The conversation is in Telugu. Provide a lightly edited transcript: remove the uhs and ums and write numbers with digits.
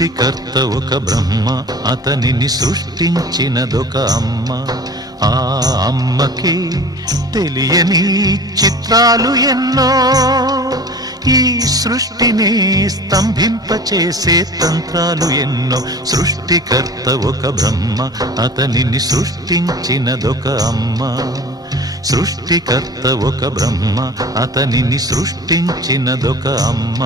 సృష్టికర్త ఒక బ్రహ్మ, అతనిని సృష్టించినదొక అమ్మ. ఆ అమ్మకి తెలియని చిత్రాలు ఎన్నో, ఈ సృష్టిని స్తంభింపచేసే తంత్రాలు ఎన్నో. సృష్టికర్త ఒక బ్రహ్మ, అతనిని సృష్టించినదొక అమ్మ. సృష్టికర్త ఒక బ్రహ్మ, అతనిని సృష్టించినదొక అమ్మ.